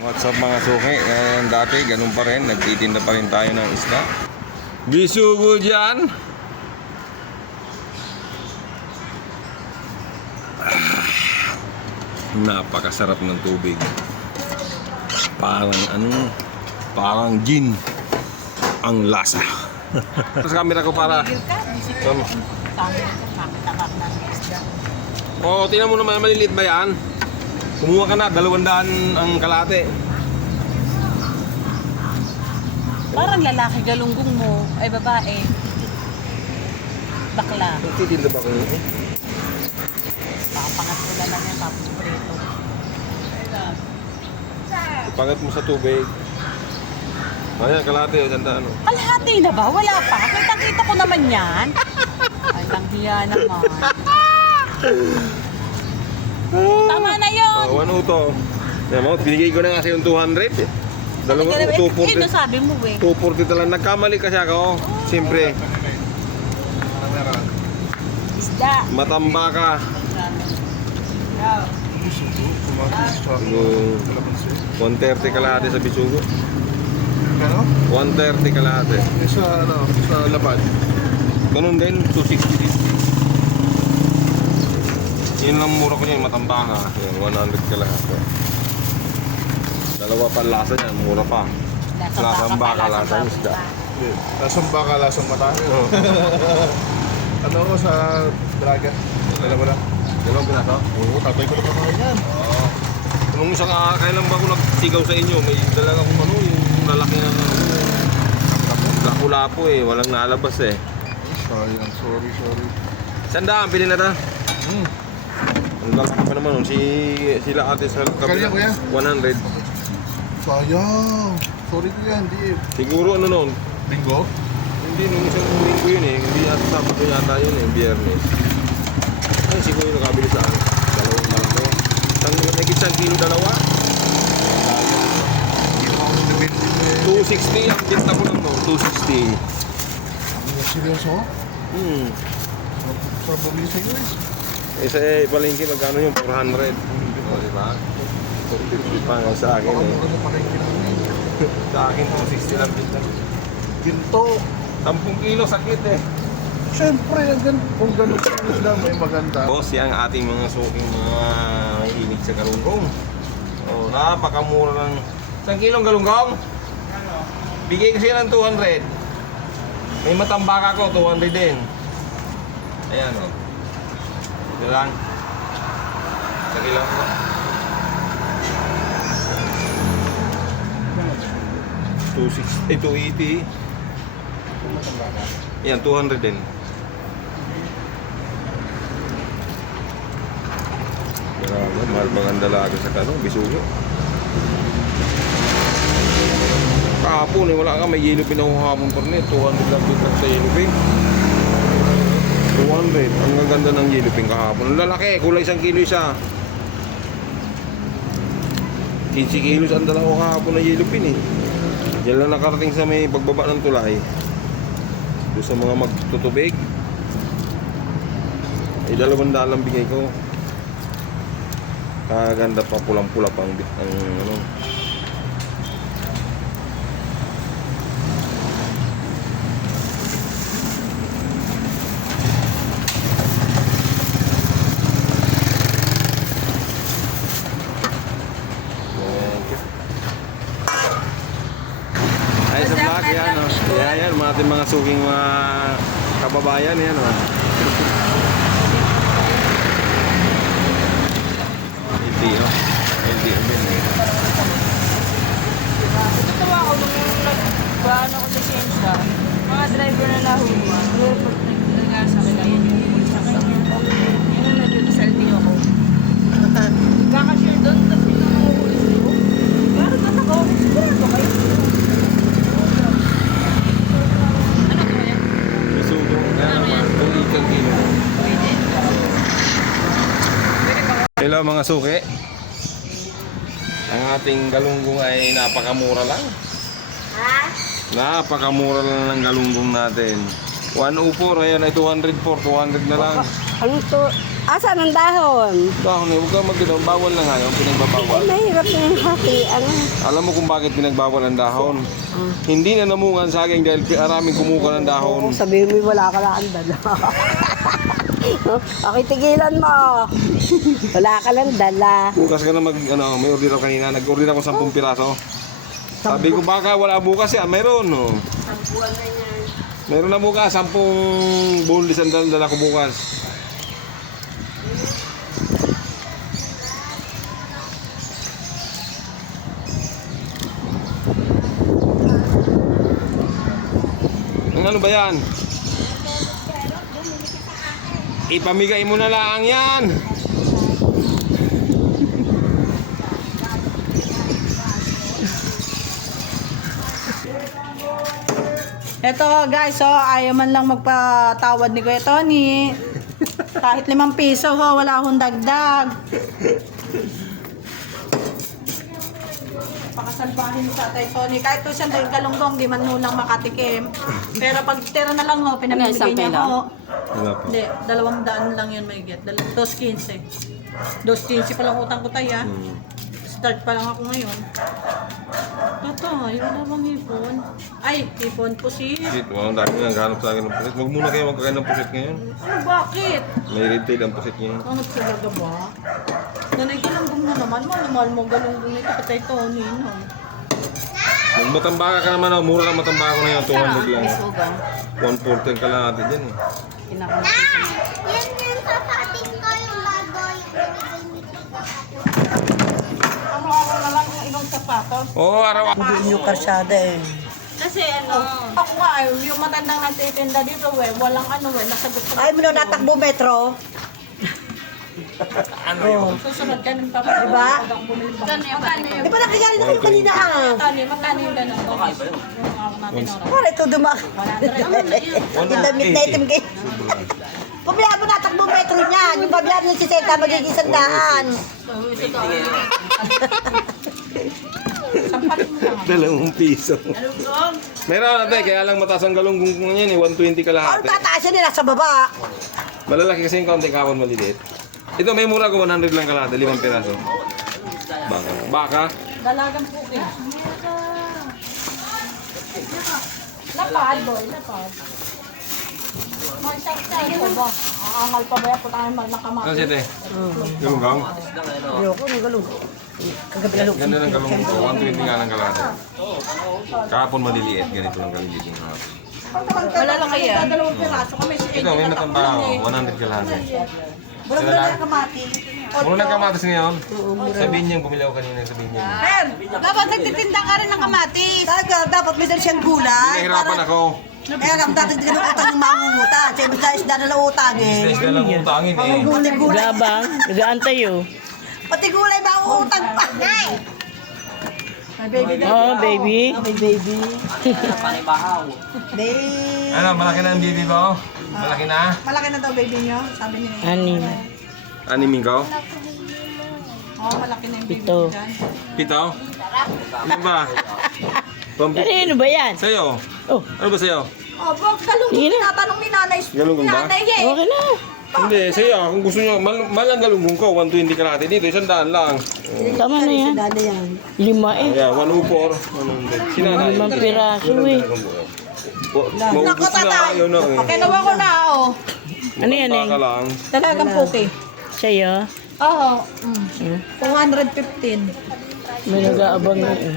What's up mga suki? Dati ganun pa rin, nagtitinda pa rin tayo ng isda. Bisugo dyan! Napakasarap ng tubig. Parang gin ang lasa. Tapos camera ko para... Oo, tingnan mo naman, maliliit ba yan? Kumuha ka na, 200 ang kalate. Parang lalaki galunggong mo, ay babae. Bakla. Nagtitinda ba kayo eh? Pakapangat ko lang yan, tapos preto. Ipangat mo sa tubig. Ayan, kalate, ganda ano. Kalahati na ba? Wala pa. Kita ko naman yan. Ay, lang hiya naman. Tama na yun. Ano to? Yan mo, binigay ko na kasi yung 200 eh. Dalawa ko, 240. Eh, sabi mo eh. 240 talaga. Nagkamali kasi ako. Siyempre, Isda. matamba ka. Yung 130 kalahati sa bisugo. Ano? 130 kalahati. Sa ano, sa lapad. Ganun din, 260 din. Yun lang mura ko yun, matamba ka. Yan, 100 kalahati. Dalawa pa lasa niyan, mura pa. Lasang baka, lasang isda. Lasang baka, lasang mata. Oo. Ano ko sa Dragon? Dala mo lang. Dalawang pinaso? Oo, tatay ko na kamahin yan. Oo. Nung isang kailan ba ako nagsigaw sa inyo, may dala akong ano, yung lalaki na lapu-lapu eh, walang nalabas eh. Sayang, sorry. 100, pili na ta. Ang lalaki pa naman nun, sila ate sa Kaya, kuya? 100. Sayang. Sorry ko yan, hindi. Siguro ano nun, Bingo? hindi nung isang linggo yun eh, hindi yata Sabado yata yun eh, Biyernes. Ay, siguro yung nakabili sa akin, 2 malaki. Naging 1 kilo dalawa. Hindi mo ako nabinti mo eh. 260 ang benta ko lang no, 260. Ano seryoso? Sa bumili sa iyo eh. Eh sa palengke magkano yung 400? O diba? 450 pa nga sa akin Baka eh. mura na pala yung kinahin. Sa akin 260 lang benta. Ginto. 10 kilo sakit eh. Siyempre, kung ganun sa isla, may maganda. Boss, yan ang ating mga suking mga hilig sa galunggong. O, napakamura ng... 1 kilong galunggong? Bigay ko siya ng 200. May matambaka ko, 200 din. Ayan o. Ito lang. 1 kilo ko. 280. Ayan, 200 din. Grabe, mahal bang ang dalaga sa kanong bisugo. Kahapon eh, wala ka, may yellow pin ako hapon pa rin eh. 200 lang din sa yellow pin. 200, ang gaganda ng yellow pin kahapon. Ang lalaki, kulay 1 kilo isa. 15 kilos ang dala ko kahapon ng yellow pin eh. Yan lang nakarating sa may pagbaba ng tulay. Doon sa mga magtutubig. Eh, 200 lang bigay ko. Kaganda pa, pulang-pula pa ang ano. Ay, sa vlog, yan o. Yan, mga ating mga suking mga kababayan, yan o. Hindi o. Hindi o din. Natuwa ako nung nag-baan ako sa Sienza. Mga driver na nahuli. Pag nag-asa kila, yan yung huli sa kanya. Yan ang nag-salty ako. Kakashare doon, tapos yung nanguhuli ko. Pero doon ako, sigurado kayo. Ano ko yan? Bisugo. Yan naman. Kung ikang kilo. Pwede? Pwede ba? Hello mga suki. Ang ating galunggong ay napakamura lang. Ha? Napakamura lang ng galunggong natin. 104, ayan ay 204, 200 na lang. Ano to? Asan ang dahon? Dahon eh, huwag kang mag-inom. Bawal na nga yun, pinagbabawal. Mahirap na yung hati. Ano? Alam mo kung bakit pinagbawal ang dahon? Hindi na namungan sa akin dahil maraming kumuha ng dahon. Sabihin mo wala ka na ang dala. Okay, tigilan mo. Wala ka lang dala. Bukas ka na may order ako kanina. Nag-order ako 10 piraso. Sabi ko baka wala bukas yan. Mayroon, no? Meron na bukas. 10 boneless ang dala ko bukas. Ano ba yan? Ipamigay mo na lang yan. Eto guys, ayaw man lang magpatawad ni Kuya Tony. Kahit 5 piso, wala akong dagdag. Pakasalbahin sa Tay Tony. Kahit to siyang galunggong, di man nulang makatikim. Pero pag tira na lang pinamimigay Isang niya pela? ho. Wala pa. Hindi, 200 lang yun may get. 2.15. 2.15 pa lang utang ko tayo. Start pa lang ako ngayon. Ito, yun na bang hipon? Ay, hipon po si... Shit, ang dami nga naghanap sa akin ng pusit. Huwag muna kayo magkakain ng pusit ngayon. Ano, bakit? May red tail ang pusit ngayon. Ano talaga ba? Nanay galunggong na naman. Mahal mo galunggong nito. Patay Tony, no? Magmatambaka ka naman, mura lang matambaka ko na yun. 200 lang. Isuga. 140 ka lang natin yan eh. Pinakamatay. Yan yung sapatin ko yung bagoy. Araw-araw na lang yung ibang sapatos. Oo, araw-araw. Hindi yung karsada eh. Kasi ako nga, yung matandang nagtitinda dito, walang nasagot ko. Ay, mo na natakbo metro. Ano yun? Susunod ka ng papa. Diba? Magkano yun? Di ba nakikali na kayo kanina ah? Magkano yung gano'n? Yung ako natin oras. Para ito dumak. 100. Yung damit na itim kayo. Pabila mo natakbo metro niya. Yung pabila niya si Seta magiging 100. Sampatin mo lang. 2 piso. Meron natin, kaya lang mataas ang galunggong ko ngayon eh. 120 ka Ang lahat eh. tataas yan nila sa baba. Malalaki kasi yung kaunti kawon maliliit. Ito may mura ko 100 lang kalahati, 5 piraso. Baka. Dalagang puki. Lapad, boy. Lapad. May saksa ba? Aangal pa ba yan? Punta kami Ano magnakamati. siya te? Galunggang? Ayoko, may galong. Kagabi na Ganda ng galunggong ko, 120 nga lang kalahati. Kahapon maliliit, ganito lang kaliliit yung kalahati. Wala lang kaya. Dalawang piraso kami. Ito may matambaho, 100 kalahati. Wala mo na kamati. Mura ng kamatis ngayon. Sabihin niyang bumili ako kanina, sabihin niya. Pen, dapat nagtitinda ka rin ng kamatis. Talaga, dapat may dala siyang gulay. Nahihirapan ako. Eh, alam, dati hindi ka ng utang yung mamumuta. Siyempre sa isda na lang utang eh. Business na lang utangin eh. Pati gulay. Gabang, nag-aantay yun. Pati gulay ba utang pa? May baby na. Oh, baby. May baby. Baby. Ano, malaki na ang baby ko? Malaki na? Malaki na daw baby niyo, sabi niya. Anim. Animing ko? Oo, malaki na yung baby Pito. niyo dyan. Pito? Ilan ba? Ano ba yan? Sa'yo? Oh, Ano ba sa'yo? Oh, bak, galunggong Sige na. tinatanong ni nanay. Galunggong ba? Nanay eh. okay na. Hindi, sa'yo. Kung gusto nyo, malang galunggong ko, 120 ka natin. Dito, 100 lang. Tama na yan. Dada yan. 5 eh. Yeah, 104. 100. Sinanay. 5 piraso eh. Maubos na, yun na eh. Kinuha ko na, oh. Ano yan eh? Baka lang. Dalagang puki. Sa'yo? Oo. Hmm? 215. May nag-aabang na eh.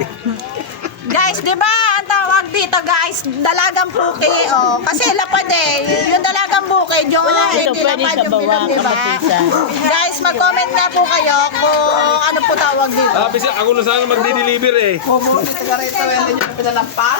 Guys, di ba ang tawag dito guys, dalagang puki, oh. Kasi lapad eh. Yung dalagang buki, yung Ito hindi pwede lapad sa yung bawang bilog, di ba? kamatisan. Guys, mag-comment nga po kayo kung ano po tawag dito. Ah, kasi ako na sana magdi-deliver eh. Bobo, dito ka rito, hindi nyo na pinalampas.